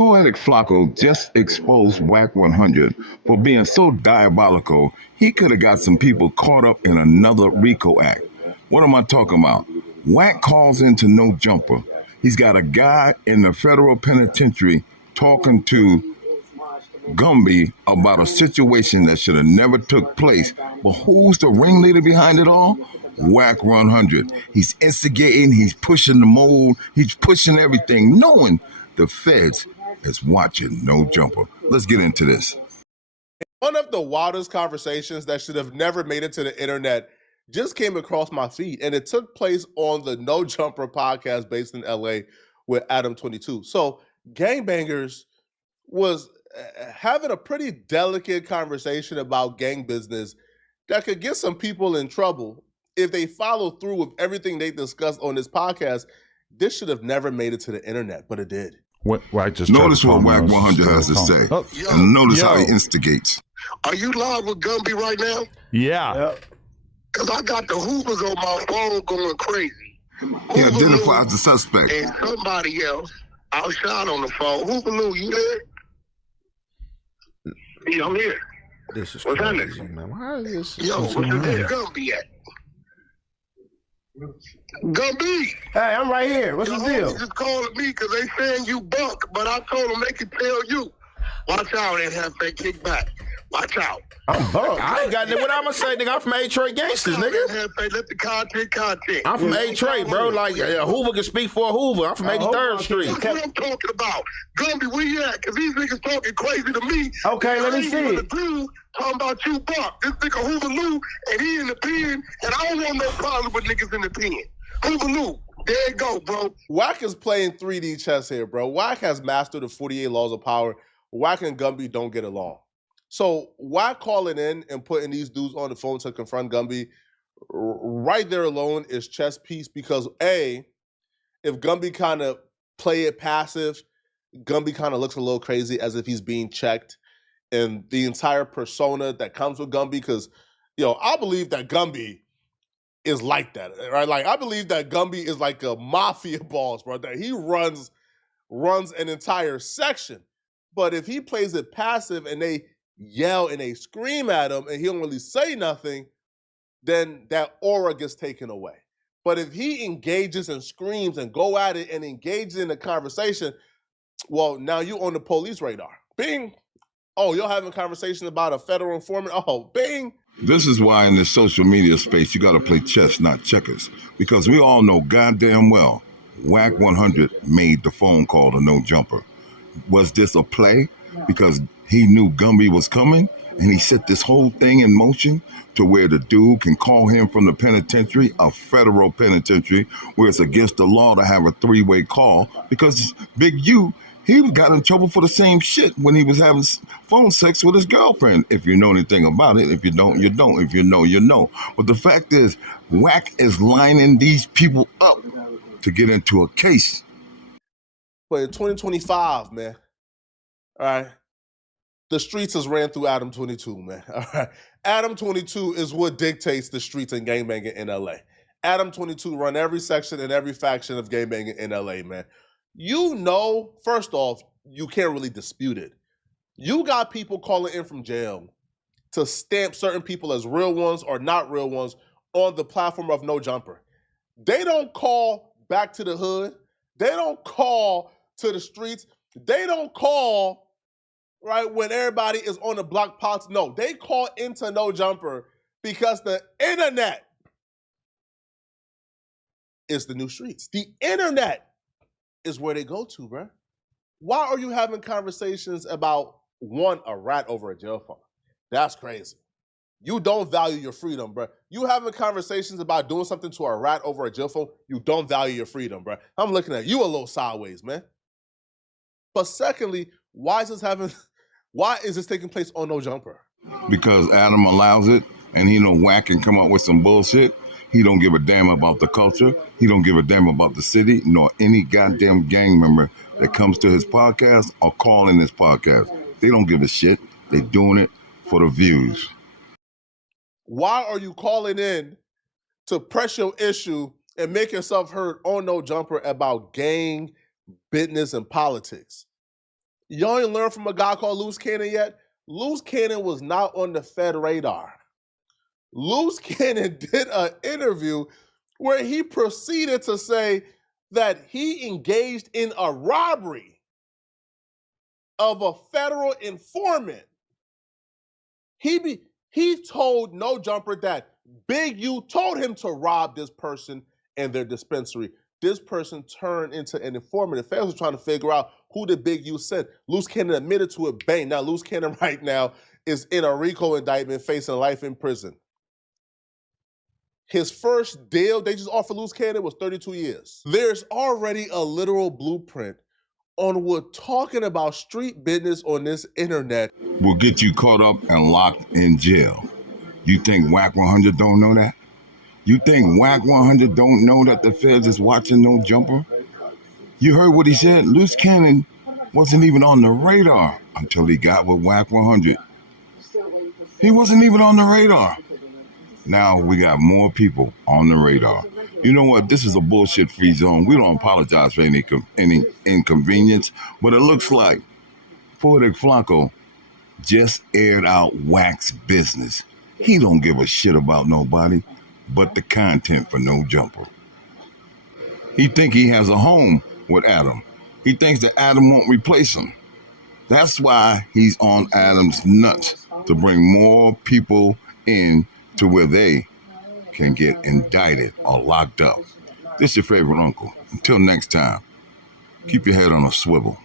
Poetic Flakko just exposed Wack 100 for being so diabolical, he could have got some people caught up in another RICO act. What am I talking about? Wack calls into No Jumper. He's got a guy in the federal penitentiary talking to Gumby about a situation that should have never took place. But who's the ringleader behind it all? Wack 100. He's instigating, he's pushing the mold, he's pushing everything, knowing the feds is watching No Jumper. Let's get into this. One of the wildest conversations that should have never made it to the internet just came across my feed, and it took place on the No Jumper podcast based in LA with Adam 22. So Gangbangers was having a pretty delicate conversation about gang business that could get some people in trouble if they follow through with everything they discussed on this podcast. This should have never made it to the internet, but it did. Notice what Wack 100 has to say, and notice how he instigates. Are you live with Gumby right now? Yeah. Because I got the Hoovers on my phone going crazy. He identifies the suspect. And somebody else outside on the phone. Hooverloo, you there? Yeah, I'm here. This is What's crazy, happening? man. Why is this? Yo, what's the Gumby at? Gumby! Hey, I'm right here. What's the deal? Just calling me because they saying you bunk, but I told them they could tell you. Watch out and have that kickback. Watch out. I'm bummed. I ain't got that. What I'ma say, nigga? I'm from A-Trade Gangsters, nigga. Let the content. I'm from A-Trade, bro. Like, Hoover can speak for a Hoover. I'm from 83rd Street. That's what I'm talking about. Gumby, where you at? Because these niggas talking crazy to me. Okay, let me see it. Talking about you, Buck. This nigga Hooverloo, and he in the pen, and I don't want no problem with niggas in the pen. Hooverloo, there you go, bro. Wack is playing 3D chess here, bro. Wack has mastered the 48 laws of power. Wack and Gumby don't get along. So Wack calling in and putting these dudes on the phone to confront Gumby, right there alone is chess piece because A, if Gumby kind of play it passive, Gumby kind of looks a little crazy as if he's being checked. And the entire persona that comes with Gumby, because, I believe that Gumby is like that, right? Like, I believe that Gumby is like a mafia boss, bro, that he runs an entire section. But if he plays it passive and they yell and they scream at him and he don't really say nothing, then that aura gets taken away. But if he engages and screams and go at it and engages in the conversation, well, now you on the police radar. Bing. Oh, you're having a conversation about a federal informant. Oh, bing. This is why in this social media space you gotta play chess, not checkers. Because we all know goddamn well Wack 100 made the phone call to No Jumper. Was this a play? Because he knew Gumby was coming and he set this whole thing in motion to where the dude can call him from the penitentiary, a federal penitentiary, where it's against the law to have a three-way call because Big U, he got in trouble for the same shit when he was having phone sex with his girlfriend. If you know anything about it, if you don't, you don't. If you know, you know. But the fact is, Wack is lining these people up to get into a case. But in 2025, man, all right, the streets has ran through Adam 22, man. All right. Adam 22 is what dictates the streets and gangbanging in LA. Adam 22 run every section and every faction of gangbanging in LA, man. First off, you can't really dispute it. You got people calling in from jail to stamp certain people as real ones or not real ones on the platform of No Jumper. They don't call back to the hood. They don't call to the streets. They don't call right when everybody is on the block politics. No, they call into No Jumper because the internet is the new streets. The internet is where they go to, bro. Why are you having conversations about, one, a rat over a jail phone? That's crazy. You don't value your freedom, bro. You having conversations about doing something to a rat over a jail phone, you don't value your freedom, bro. I'm looking at you a little sideways, man. But secondly, why is this taking place on No Jumper? Because Adam allows it, and he know Wack can come up with some bullshit. He don't give a damn about the culture. He don't give a damn about the city, nor any goddamn gang member that comes to his podcast or call in his podcast. They don't give a shit. They doing it for the views. Why are you calling in to press your issue and make yourself heard on No Jumper about gang, business, and politics? y'all ain't learned from a guy called Loose Cannon yet? Loose Cannon was not on the Fed radar. Loose Cannon did an interview where he proceeded to say that he engaged in a robbery of a federal informant. He told No Jumper that Big U told him to rob this person and their dispensary. This person turned into an informant. The feds were trying to figure out who the Big U sent. Loose Cannon admitted to it, bang. Now Loose Cannon right now is in a RICO indictment facing life in prison. His first deal they just offered Loose Cannon was 32 years. There's already a literal blueprint on what talking about street business on this internet will get you caught up and locked in jail. You think Wack 100 don't know that? You think Wack 100 don't know that the feds is watching No Jumper? You heard what he said? Loose Cannon wasn't even on the radar until he got with Wack 100. He wasn't even on the radar. Now we got more people on the radar. You know what? This is a bullshit-free zone. We don't apologize for any inconvenience, but it looks like Poetik Flakko just aired out Wack's business. He don't give a shit about nobody but the content for No Jumper. He think he has a home with Adam. He thinks that Adam won't replace him. That's why he's on Adam's nuts to bring more people in to where they can get indicted or locked up. This is your favorite uncle. Until next time, keep your head on a swivel.